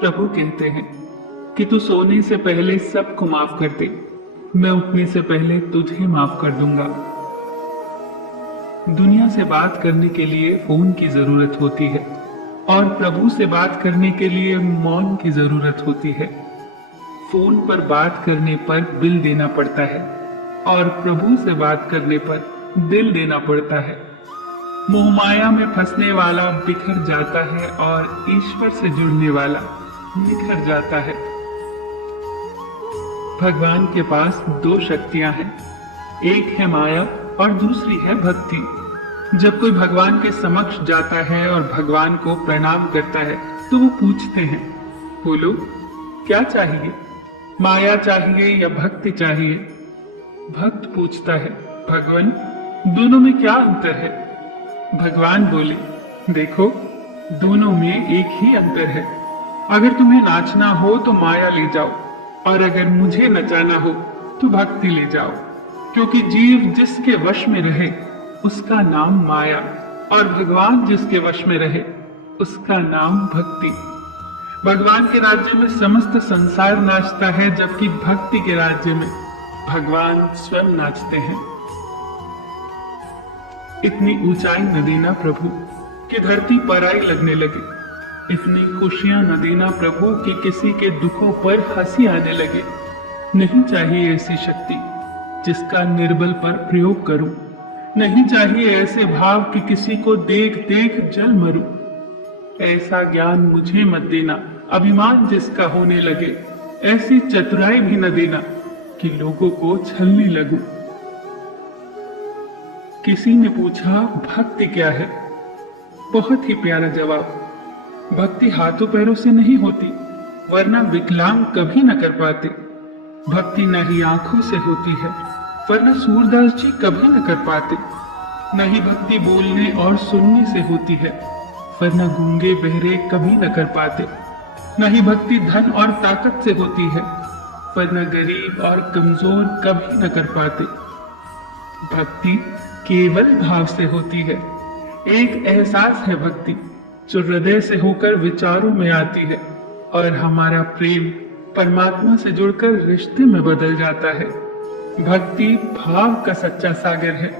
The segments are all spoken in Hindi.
प्रभु कहते हैं कि तू सोने से पहले सबको माफ कर दे, मैं उठने से पहले तुझे माफ कर दूंगा। दुनिया से बात करने के लिए फोन की जरूरत होती है और प्रभु से बात करने के लिए मौन की जरूरत होती है। फोन पर बात करने पर बिल देना पड़ता है और प्रभु से बात करने पर दिल देना पड़ता है। मोहमाया में फंसने वाला बिखर जाता है और ईश्वर से जुड़ने वाला निखर जाता है। भगवान के पास दो शक्तियां हैं, एक है माया और दूसरी है भक्ति। जब कोई भगवान के समक्ष जाता है और भगवान को प्रणाम करता है तो वो पूछते हैं, बोलो क्या चाहिए, माया चाहिए या भक्ति चाहिए? भक्त पूछता है, भगवान दोनों में क्या अंतर है? भगवान बोले, देखो दोनों में एक ही अंतर है। अगर तुम्हें नाचना हो तो माया ले जाओ और अगर मुझे नचाना हो तो भक्ति ले जाओ, क्योंकि जीव जिसके वश में रहे उसका नाम माया और भगवान जिसके वश में रहे उसका नाम भक्ति। भगवान के राज्य में समस्त संसार नाचता है, जबकि भक्ति के राज्य में भगवान स्वयं नाचते हैं। इतनी ऊंचाई न देना प्रभु कि धरती पराई लगने लगे, इतनी खुशियां न देना प्रभु कि किसी के दुखों पर हंसी आने लगे। नहीं चाहिए ऐसी शक्ति जिसका निर्बल पर प्रयोग करूं, नहीं चाहिए ऐसे भाव कि किसी को देख देख जल मरूं। ऐसा ज्ञान मुझे मत देना अभिमान जिसका होने लगे, ऐसी चतुराई भी न देना कि लोगों को छलने लगूं। किसी ने पूछा भक्ति क्या है? बहुत ही प्यारा जवाब, भक्ति हाथों पैरों से नहीं होती, वरना विकलांग कभी न कर पाते। भक्ति न ही आंखों से होती है, वरना सूरदास जी कभी न कर पाते। न ही भक्ति बोलने और सुनने से होती है, वरना गूंगे बहरे कभी न कर पाते। न ही भक्ति धन और ताकत से होती है, वरना गरीब और कमजोर कभी न कर पाते। भक्ति केवल भाव से होती है, एक एहसास है भक्ति जो हृदय से होकर विचारों में आती है और हमारा प्रेम परमात्मा से जुड़कर रिश्ते में बदल जाता है। भक्ति भाव का सच्चा सागर है।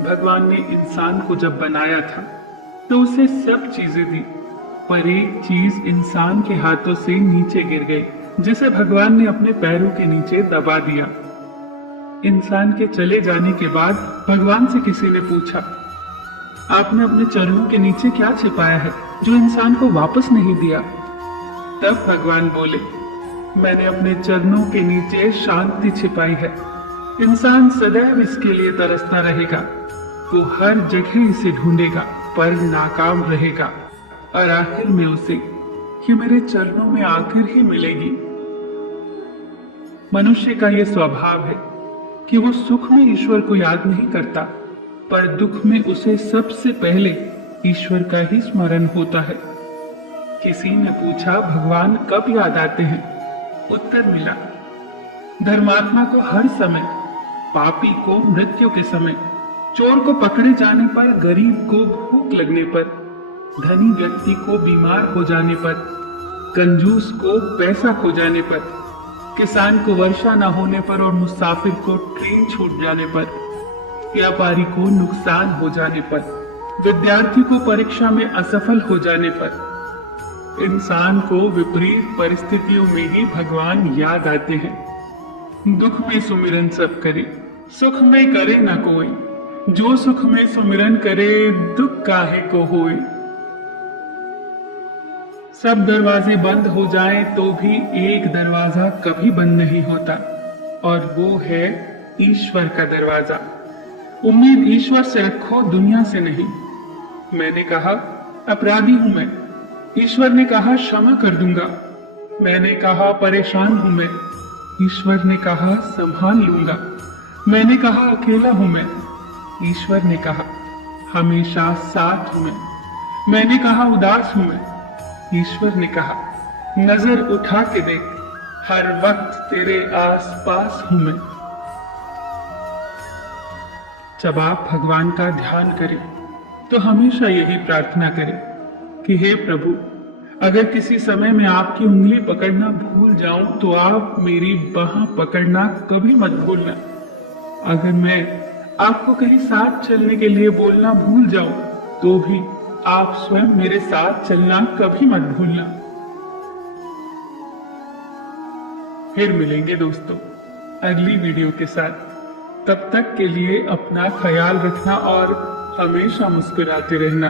भगवान ने इंसान को जब बनाया था तो उसे सब चीजें दी, पर एक चीज इंसान के हाथों से नीचे गिर गई, जिसे भगवान ने अपने पैरों के नीचे दबा दिया। इंसान के चले जाने के बाद भगवान से किसी ने पूछा, आपने अपने चरणों के नीचे क्या छिपाया है जो इंसान को वापस नहीं दिया? तब भगवान बोले, मैंने अपने चरणों के नीचे शांति छिपाई है। इंसान सदैव इसके लिए तरसता रहेगा, वो हर जगह इसे ढूंढेगा पर नाकाम रहेगा और आखिर में उसे ये मेरे चरणों में आकर ही मिलेगी। मनुष्य का यह स्वभाव है कि वो सुख में ईश्वर को याद नहीं करता, पर दुख में उसे सबसे पहले ईश्वर का ही स्मरण होता है। किसी ने पूछा, भगवान कब याद आते हैं? उत्तर मिला, धर्मात्मा को हर समय, पापी को मृत्यु के समय, चोर को पकड़े जाने पर, गरीब को भूख लगने पर, धनी व्यक्ति को बीमार हो जाने पर, कंजूस को पैसा खो जाने पर, किसान को वर्षा न होने पर और मुसाफिर को ट्रेन छूट जाने पर, व्यापारी को नुकसान हो जाने पर, विद्यार्थी को परीक्षा में असफल हो जाने पर। इंसान को विपरीत परिस्थितियों में ही भगवान याद आते हैं। दुख में सुमिरन सब करे, सुख में करे न कोई, जो सुख में सुमिरन करे दुख काहे को होए। सब दरवाजे बंद हो जाएं तो भी एक दरवाजा कभी बंद नहीं होता, और वो है ईश्वर का दरवाजा। उम्मीद ईश्वर से रखो, दुनिया से नहीं। मैंने कहा अपराधी हूं मैं, ईश्वर ने कहा क्षमा कर दूंगा। मैंने कहा परेशान हूं मैं, ईश्वर ने कहा संभाल लूंगा। मैंने कहा अकेला हूं मैं, ईश्वर ने कहा हमेशा साथ हूं मैं। मैंने कहा उदास हूं मैं, ईश्वर ने कहा नजर उठा के देख, हर वक्त तेरे आस पास हूं मैं। जब आप भगवान का ध्यान करें तो हमेशा यही प्रार्थना करें कि हे प्रभु, अगर किसी समय में आपकी उंगली पकड़ना भूल जाऊं तो आप मेरी बाह पकड़ना कभी मत भूलना। अगर मैं आपको कहीं साथ चलने के लिए बोलना भूल जाऊं तो भी आप स्वयं मेरे साथ चलना कभी मत भूलना। फिर मिलेंगे दोस्तों अगली वीडियो के साथ। तब तक के लिए अपना ख्याल रखना और हमेशा मुस्कुराते रहना।